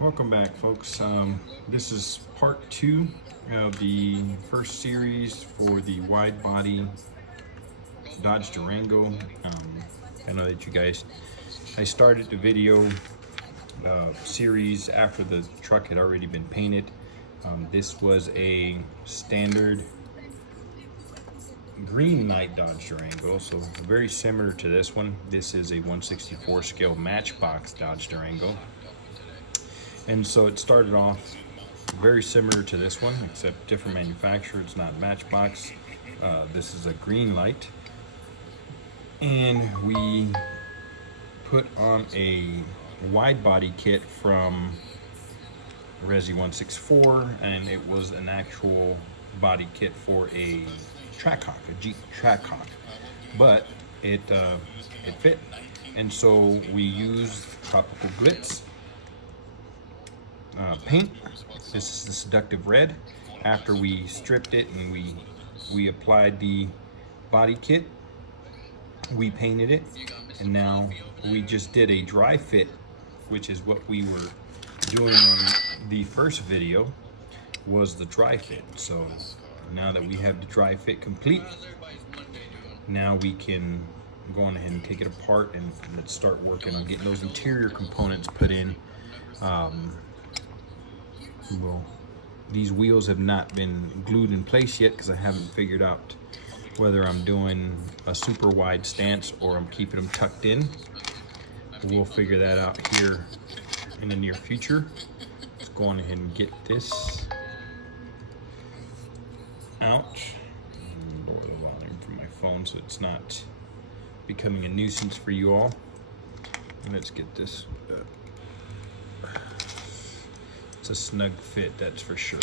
Welcome back, folks. This is part 2 of the first series for the wide body Dodge Durango. I know that you guys, I started the video series after the truck had already been painted. This was a standard Green Light Dodge Durango, so very similar to this one. This is a 1/64 scale Matchbox Dodge Durango. And so it started off very similar to this one, except different manufacturer. It's not Matchbox. This is a Green Light. And we put on a wide body kit from Resi 164, and it was an actual body kit for a Trackhawk, a Jeep Trackhawk. But it fit. And so we used Tropical Glitz paint. This is the Seductive Red. After we stripped it and we applied the body kit, we painted it, and now we just did a dry fit, which is what we were doing on the first video, was the dry fit. So now that we have the dry fit complete, now we can go on ahead and take it apart and let's start working on getting those interior components put in. Well, these wheels have not been glued in place yet because I haven't figured out whether I'm doing a super wide stance or I'm keeping them tucked in. We'll figure that out here in the near future. Let's go on ahead and get this out. Lower the volume from my phone so it's not becoming a nuisance for you all. And let's get this. It's a snug fit, that's for sure.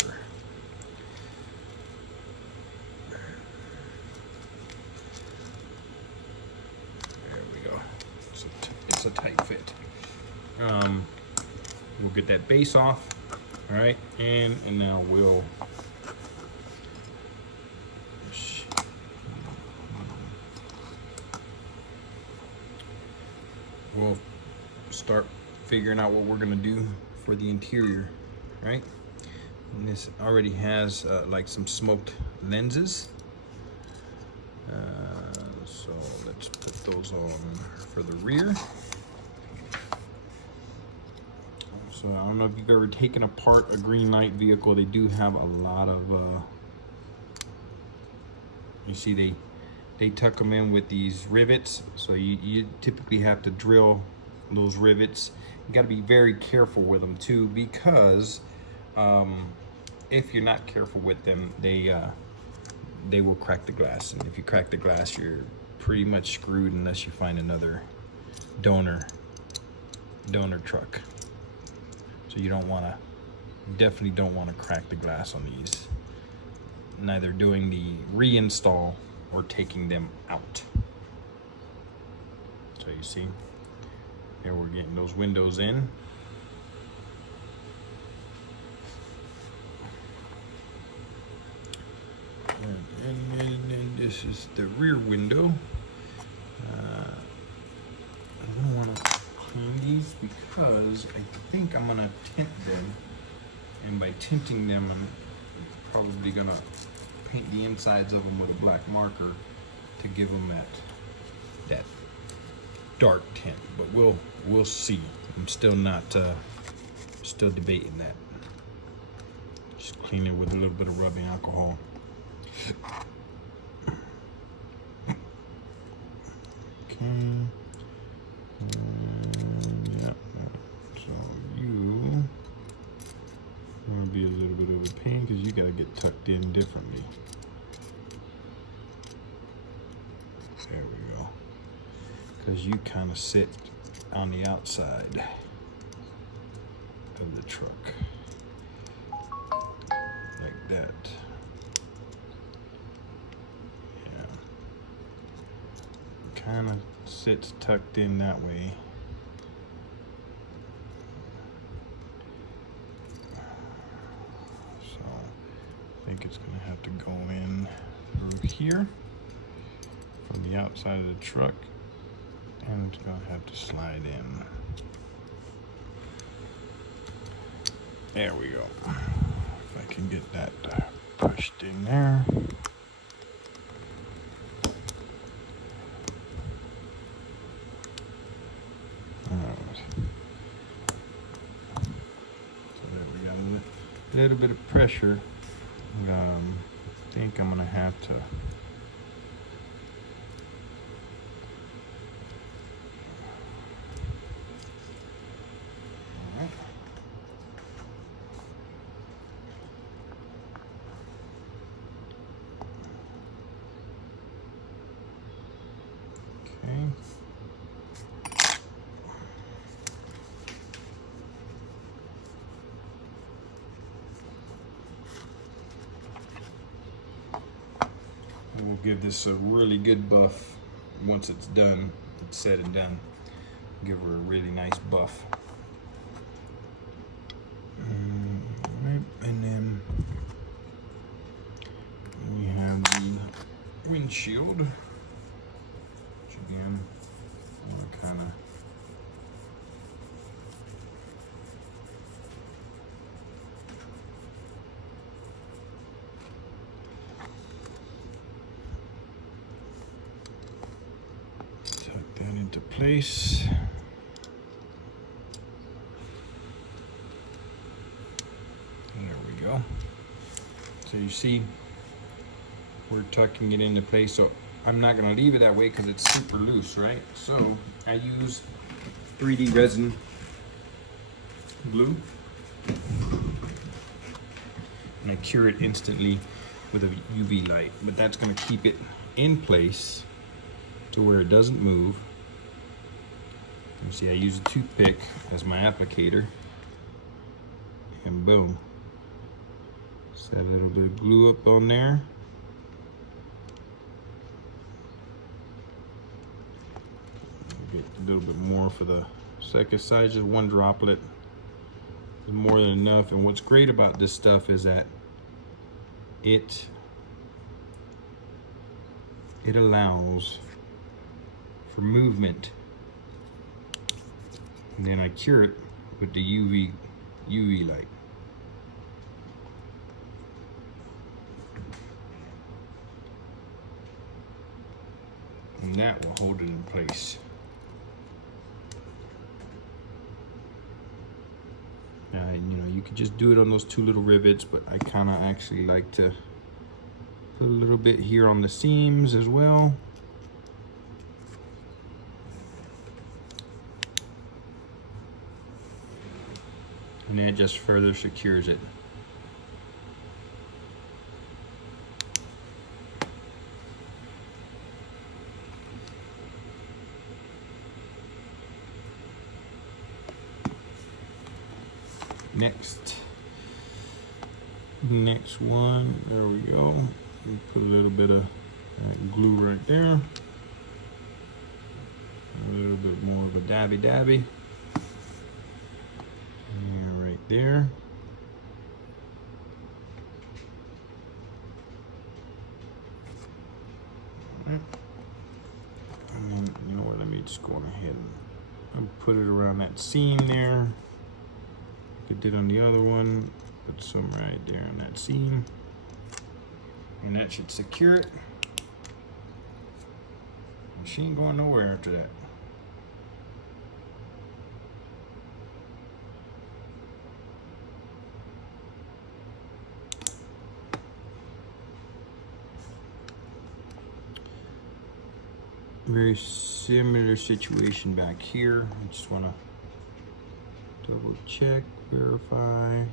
There we go. It's a tight fit. We'll get that base off. All right, and now we'll start figuring out what we're gonna do for the interior, right? And this already has like some smoked lenses. So let's put those on for the rear. So I don't know if you've ever taken apart a Green Light vehicle. They do have a lot of, you see they tuck them in with these rivets. So you typically have to drill those rivets. You got to be very careful with them too, because if you're not careful with them, they will crack the glass, and if you crack the glass, you're pretty much screwed unless you find another donor truck. So you don't want to, definitely don't want to crack the glass on these, neither doing the reinstall or taking them out. So you see, here we're getting those windows in. And this is the rear window. I don't want to clean these because I think I'm going to tint them. And by tinting them, I'm probably going to paint the insides of them with a black marker to give them that dark tint. But we'll see. I'm still not, still debating that. Just clean it with a little bit of rubbing alcohol. Okay. Yeah. So you want to be a little bit of a pain because you got to get tucked in differently. There we go. Because you kind of sit on the outside of the truck like that. Kind of sits tucked in that way. So I think it's going to have to go in through here from the outside of the truck, and it's going to have to slide in. There we go. If I can get that pushed in there. Alright. So there we got a little bit of pressure. I think I'm gonna have to we'll give this a really good buff once it's done. It's said and done. Give her a really nice buff. Right, and then we have the windshield, which again, we're kind of into place. There we go. So you see we're tucking it into place. So I'm not going to leave it that way because it's super loose, right? So I use 3D resin glue and I cure it instantly with a UV light, but that's going to keep it in place to where it doesn't move. You see, I use a toothpick as my applicator, and boom, set a little bit of glue up on there. Get a little bit more for the second side, just one droplet is more than enough. And what's great about this stuff is that it allows for movement. And then I cure it with the UV light. And that will hold it in place. You know, you could just do it on those two little rivets, but I kind of actually like to put a little bit here on the seams as well. And that just further secures it. Next one, there we go. We put a little bit of glue right there. A little bit more of a dabby. And right there. And then, you know what, let me just go on ahead and put it around that seam there. Like I did on the other one. Put some right there on that seam. And that should secure it. And she ain't going nowhere after that. Very similar situation back here. I just want to double check, verify.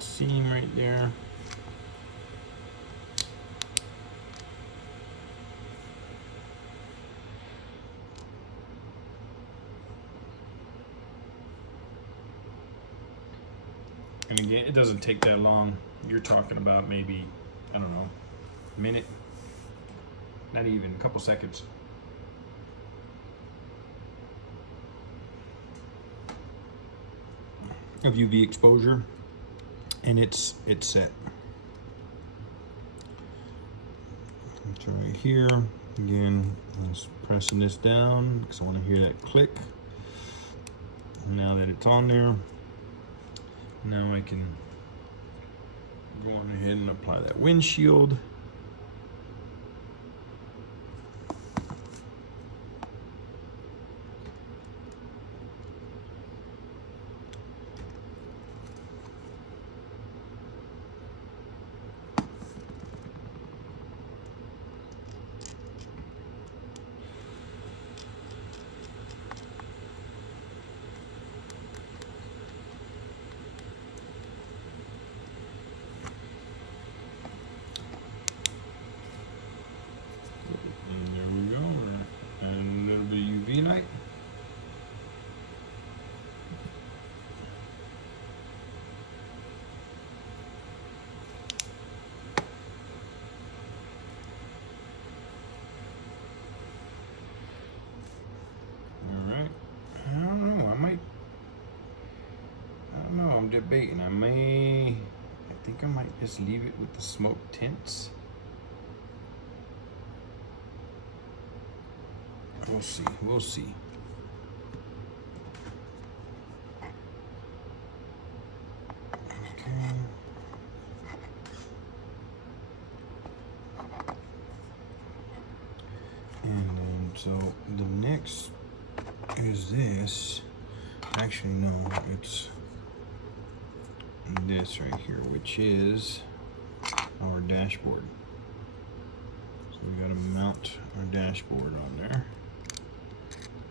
Seam right there. And again, it doesn't take that long. You're talking about maybe, I don't know, a minute, not even a couple seconds. Of UV exposure, and it's set. It's right here. Again, I'm just pressing this down because I want to hear that click. Now that it's on there, now I can go on ahead and apply that windshield. And there we go. And a little bit of UV light. Alright. I don't know. I'm debating. I think I might just leave it with the smoke tints. We'll see. We'll see. Okay. And then, so the next is this. Actually, no, it's this right here, which is our dashboard. So we got to mount our dashboard on there.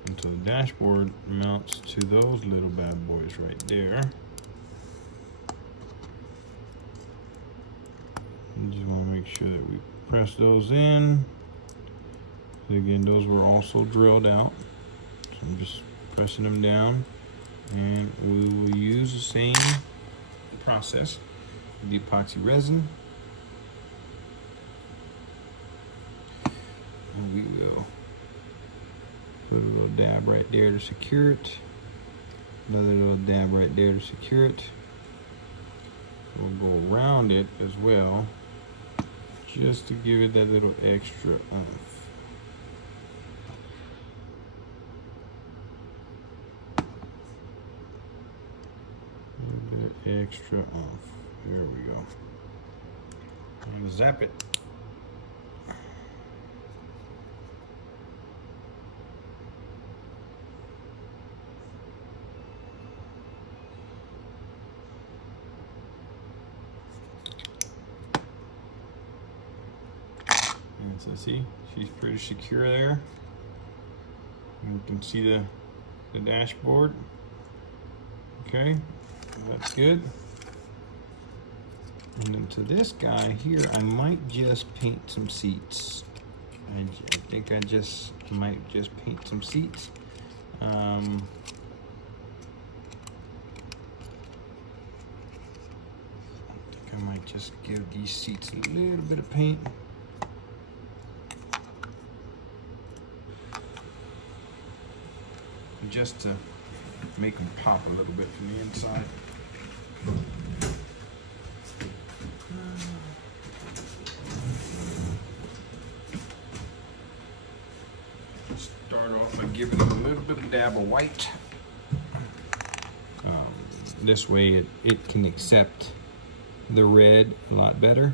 And so the dashboard mounts to those little bad boys right there. You just want to make sure that we press those in. Again, those were also drilled out. So I'm just pressing them down, and we will use the same process, the epoxy resin. And we will put a little dab right there to secure it. Another little dab right there to secure it. We'll go around it as well, just to give it that little extra oomph. A little bit extra oomph. There we go. And zap it. And so see, she's pretty secure there. And you can see the dashboard. Okay, that's good. And then to this guy here, I might just paint some seats. I think I might just paint some seats. I think I might just give these seats a little bit of paint. Just to make them pop a little bit from the inside. Start off by giving them a little bit of dab of white. This way it can accept the red a lot better.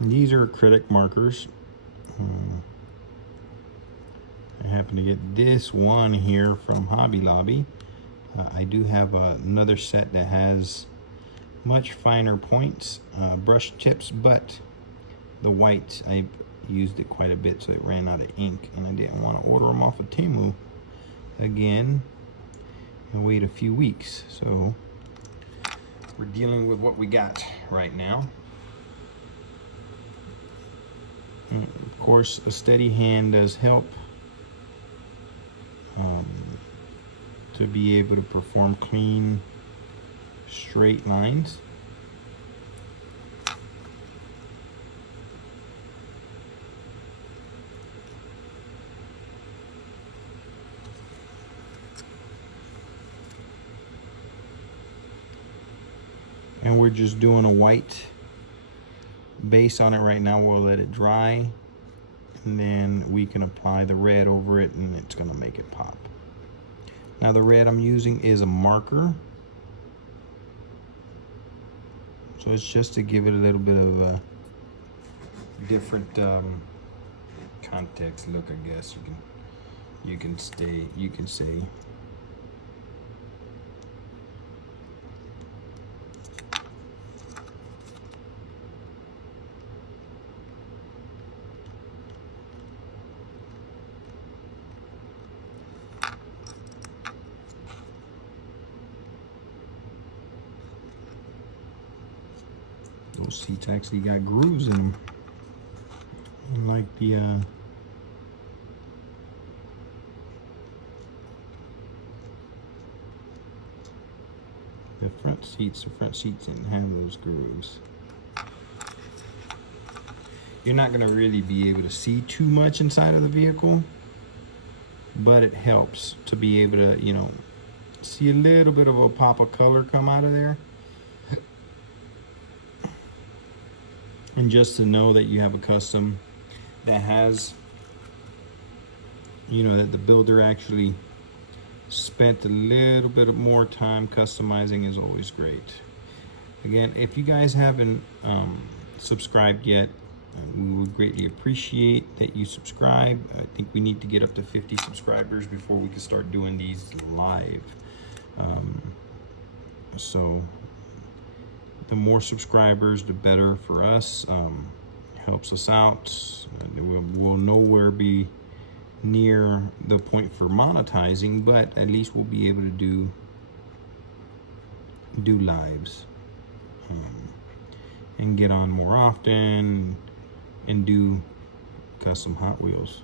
These are acrylic markers. I happen gonna get this one here from Hobby Lobby. I do have another set that has much finer points, brush tips, but the white, I used it quite a bit, so it ran out of ink, and I didn't want to order them off of Temu again and wait a few weeks. So we're dealing with what we got right now. And of course, a steady hand does help to be able to perform clean, straight lines. And we're just doing a white base on it right now. We'll let it dry, and then we can apply the red over it, and it's gonna make it pop. Now the red I'm using is a marker, so it's just to give it a little bit of a different context look, I guess you can say. Those seats actually got grooves in them, like the front seats. The front seats didn't have those grooves. You're not going to really be able to see too much inside of the vehicle, but it helps to be able to, you know, see a little bit of a pop of color come out of there. And just to know that you have a custom that has, you know, that the builder actually spent a little bit of more time customizing is always great. Again, if you guys haven't subscribed yet, we would greatly appreciate that you subscribe. I think we need to get up to 50 subscribers before we can start doing these live. So the more subscribers, the better for us. Helps us out. We'll nowhere be near the point for monetizing, but at least we'll be able to do lives and get on more often and do custom Hot Wheels.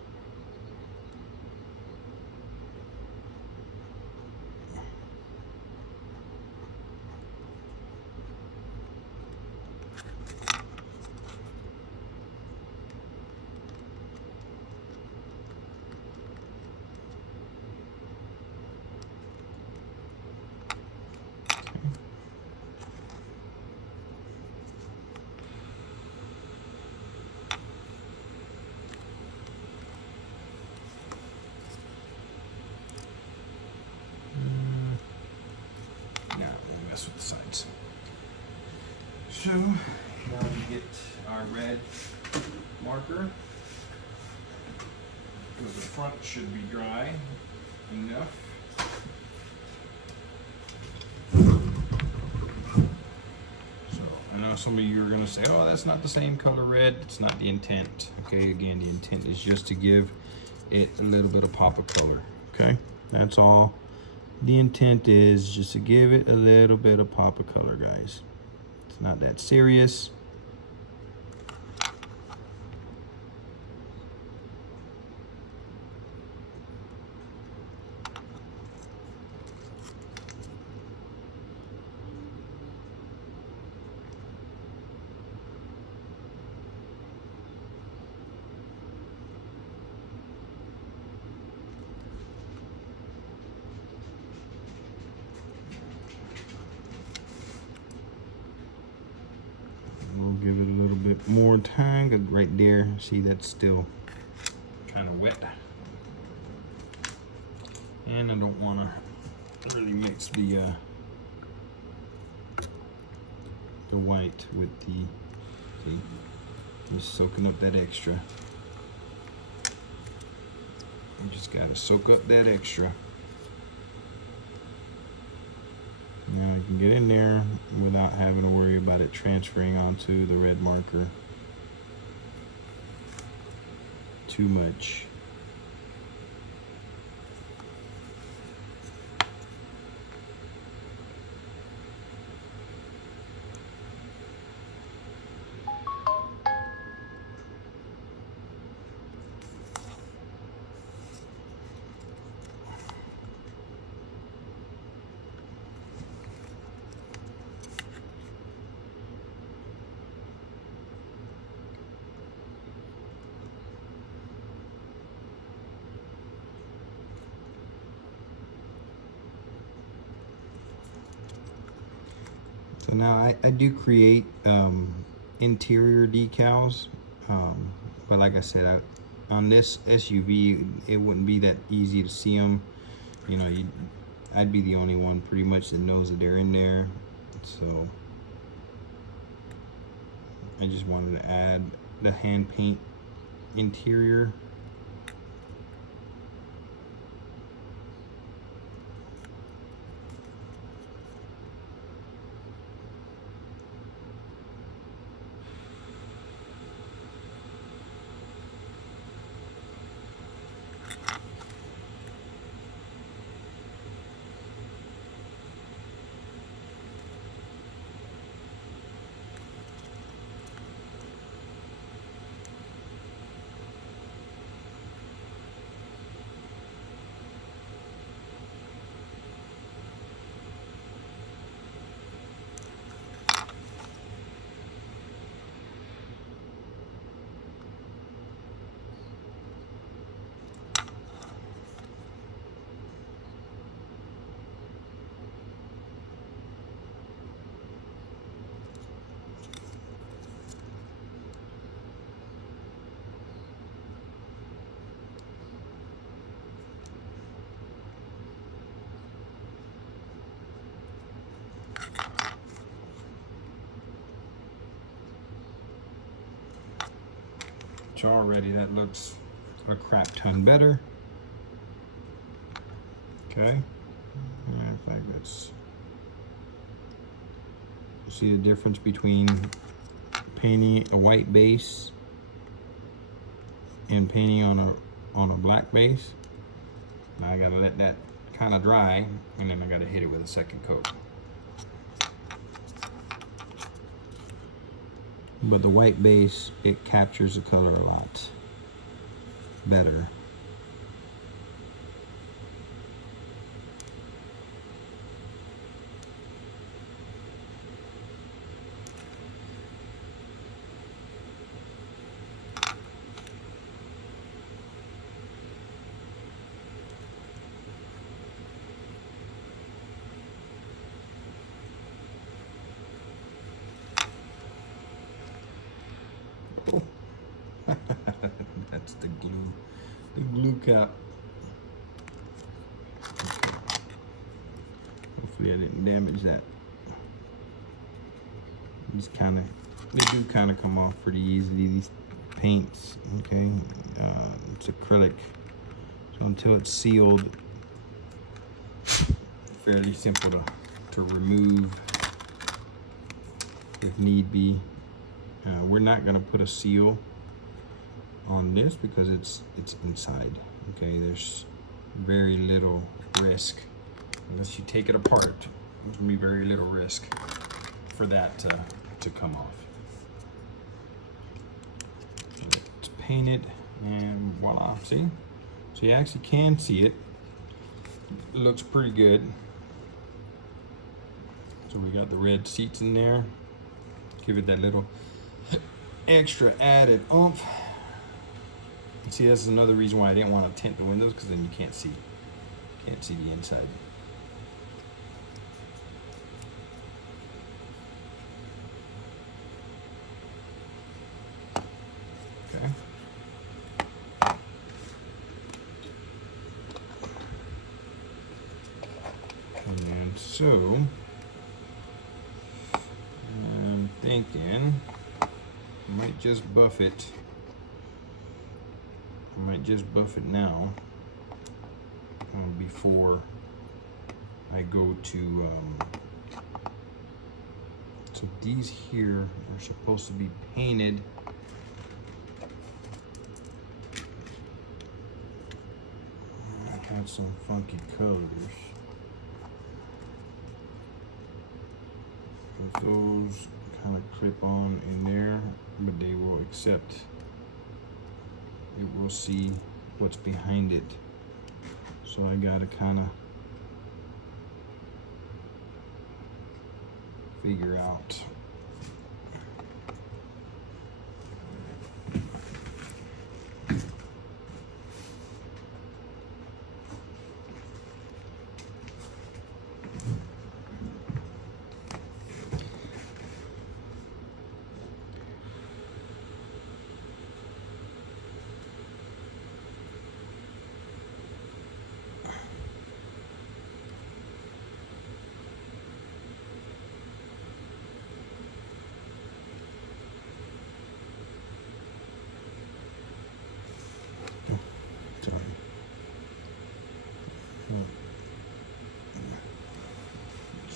With the sides. So now we get our red marker, because the front should be dry enough. So I know some of you are going to say, oh, that's not the same color red. It's not the intent. Okay, again, the intent is just to give it a little bit of pop of color. Okay, that's all. The intent is just to give it a little bit of pop of color, guys. It's not that serious. We'll give it a little bit more time, because right there, see, that's still kind of wet. And I don't want to really mix the white with the, see, just soaking up that extra. You just gotta soak up that extra. Now you can get in there without having to worry about it transferring onto the red marker too much. So now I do create interior decals, but like I said, on this SUV, it wouldn't be that easy to see them. You know, I'd be the only one pretty much that knows that they're in there. So I just wanted to add the hand paint interior. So already that looks a crap ton better. Okay, I think that's, see the difference between painting a white base and painting on a black base. Now I gotta let that kind of dry, and then I gotta hit it with a second coat. But the white base, it captures the color a lot better. That's the glue cap. Okay. Hopefully I didn't damage that. These they do kind of come off pretty easily, these paints. Okay, it's acrylic, so until it's sealed, fairly simple to remove if need be. We're not going to put a seal on this because it's inside. Okay, there's very little risk unless you take it apart. There's gonna be very little risk for that to come off. It's painted, and voila. See, so you actually can see it. It looks pretty good. So we got the red seats in there. Give it that little extra added oomph. See, that's another reason why I didn't want to tint the windows, because then you can't see the inside. Okay. And so I'm thinking I might just buff it. I might just buff it now. before I go to, so these here are supposed to be painted. I got some funky colors. Those kind of clip on in there, but they will accept, it will see what's behind it. So I gotta kind of figure out.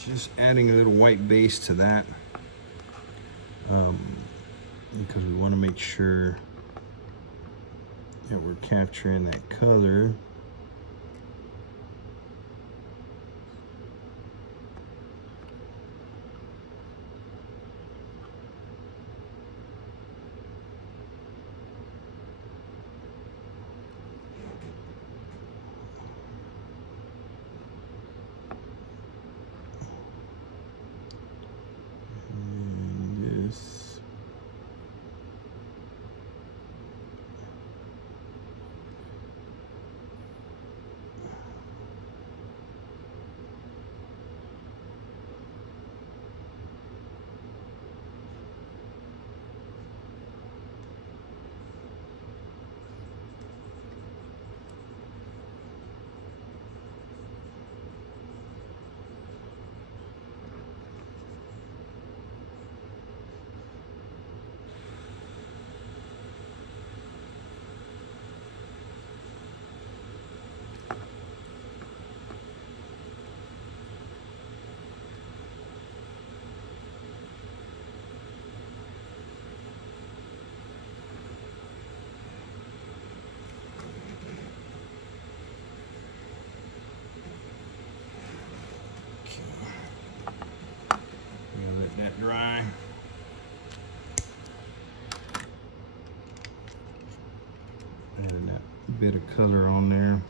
Just adding a little white base to that, because we want to make sure that we're capturing that color. Let that dry. And that bit of color on there.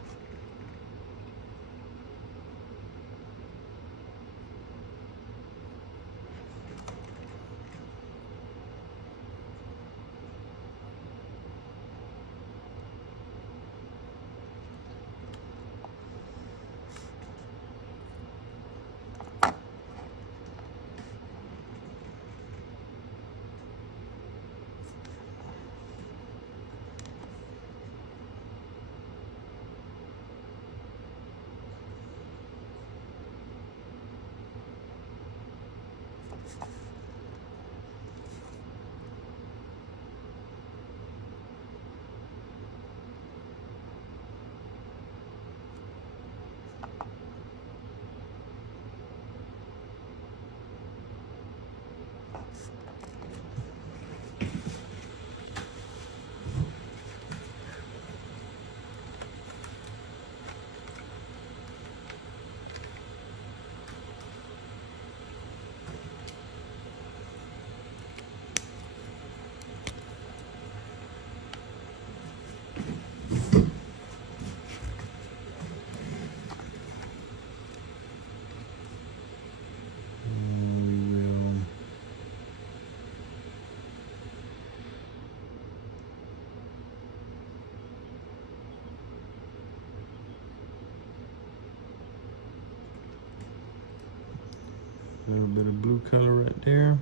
A little bit of blue color right there.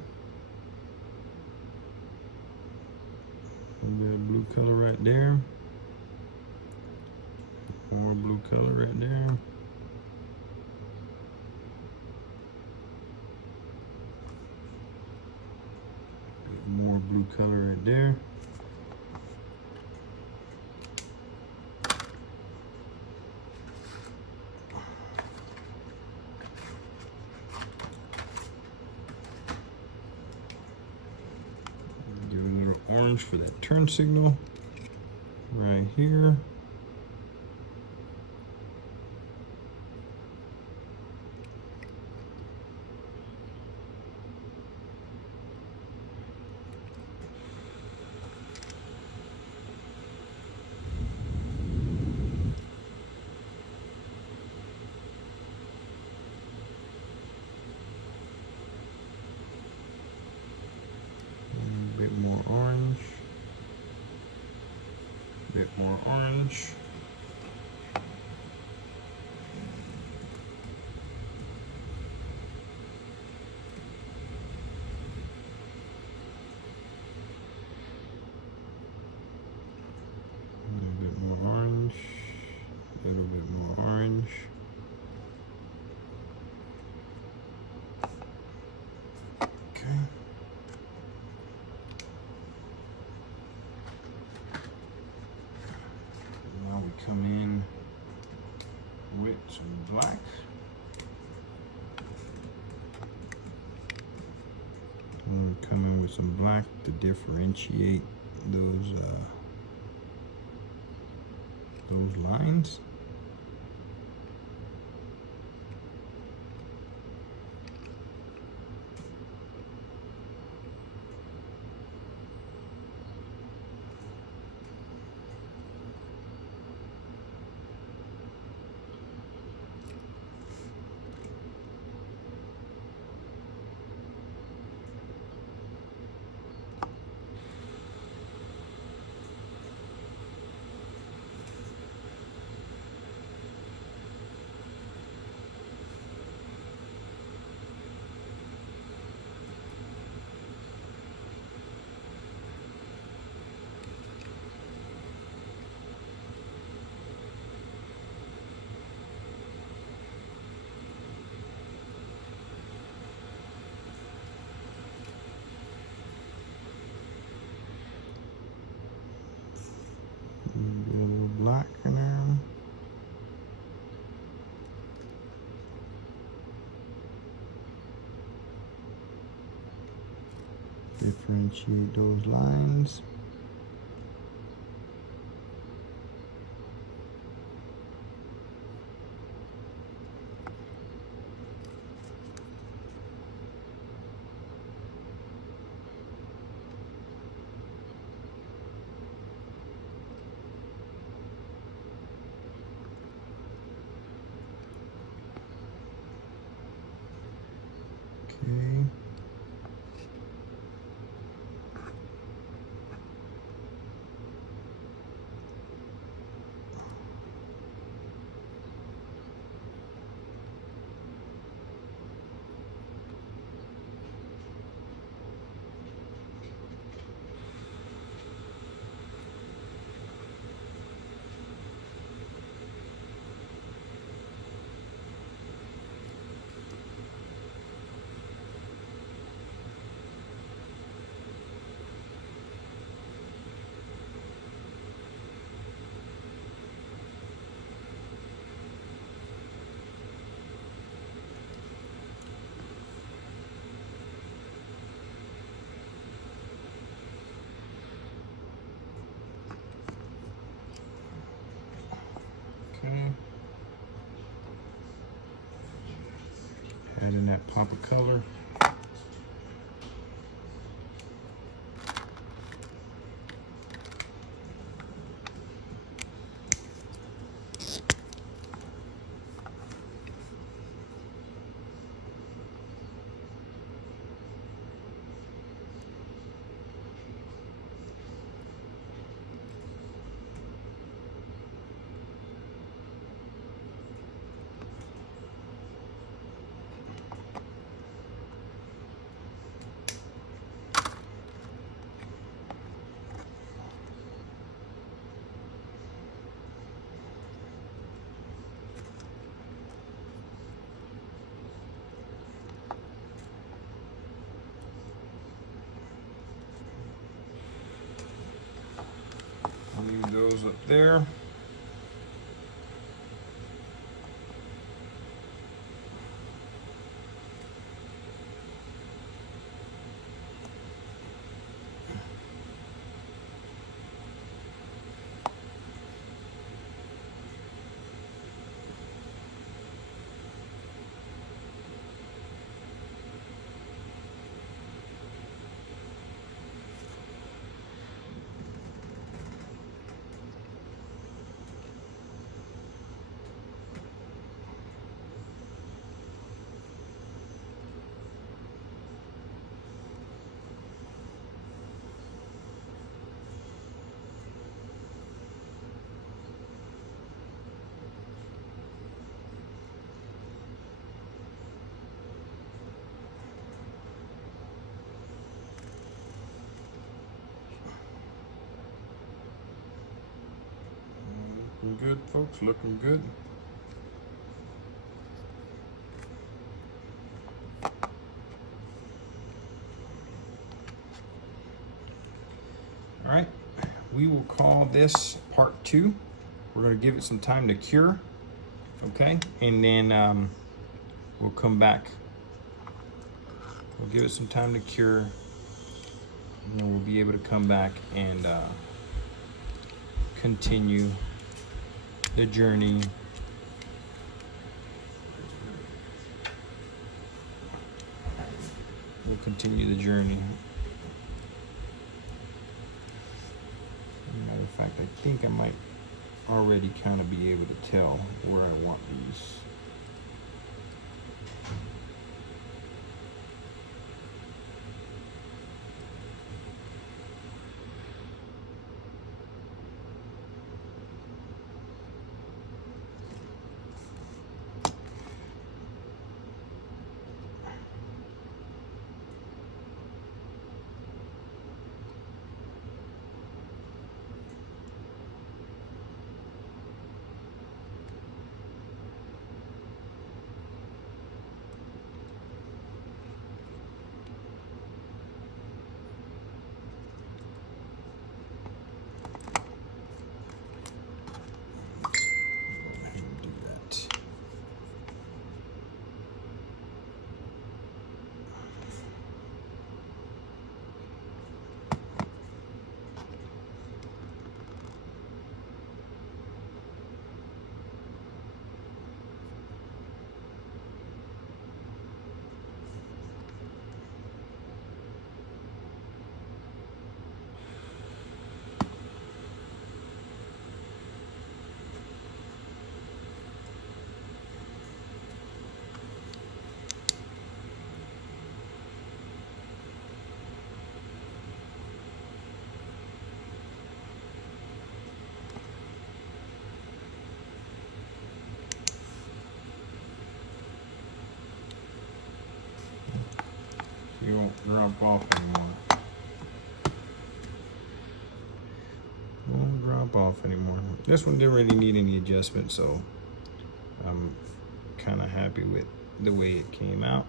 A little bit of blue color right there. More blue color right there. More blue color right there. orange for that turn signal right here. A bit more orange. Bit more orange. A little bit more orange. A little bit more orange. Okay. Now we come in with some black. And we come in with some black to differentiate those lines. Get a little black in there. Differentiate those lines. Okay. Okay. Add in that pop of color. Leave those up there. Looking good, folks, looking good. All right, we will call this part 2. We're going to give it some time to cure, okay? And then we'll come back. We'll give it some time to cure, and then we'll be able to come back and continue the journey. We'll continue the journey. Matter of fact, I think I might already kind of be able to tell where I want these. You won't drop off anymore. Won't drop off anymore. This one didn't really need any adjustment, so I'm kind of happy with the way it came out.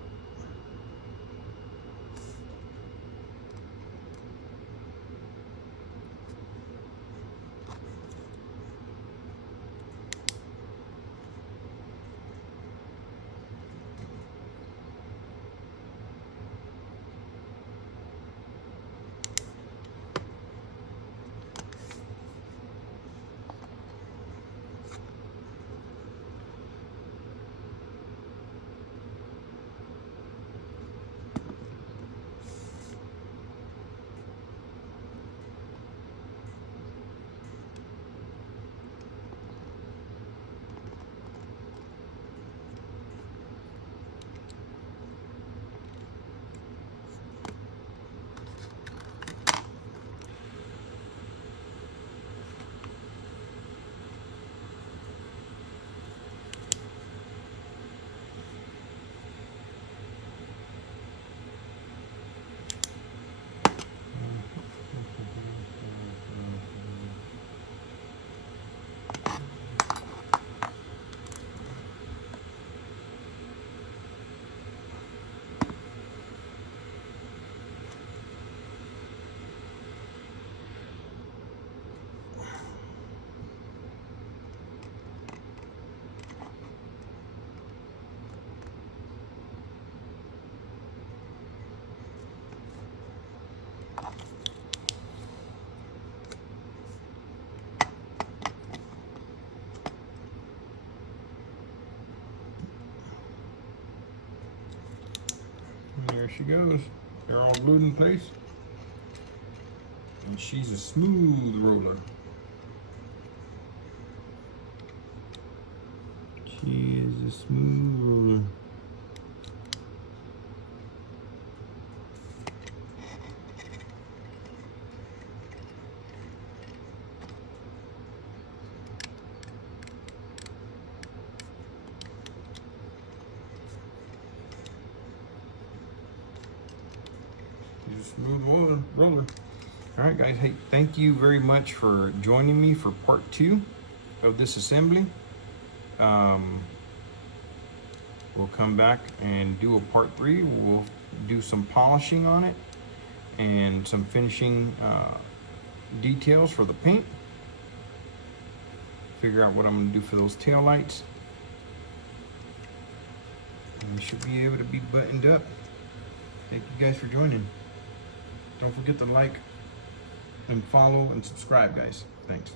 There she goes. They're all glued in place. And she's a smooth roller. She is a smooth roller. Smooth roller. All right, guys. Hey, thank you very much for joining me for part 2 of this assembly. We'll come back and do a part 3. We'll do some polishing on it and some finishing details for the paint. Figure out what I'm going to do for those tail lights. And we should be able to be buttoned up. Thank you guys for joining. Don't forget to like and follow and subscribe, guys. Thanks.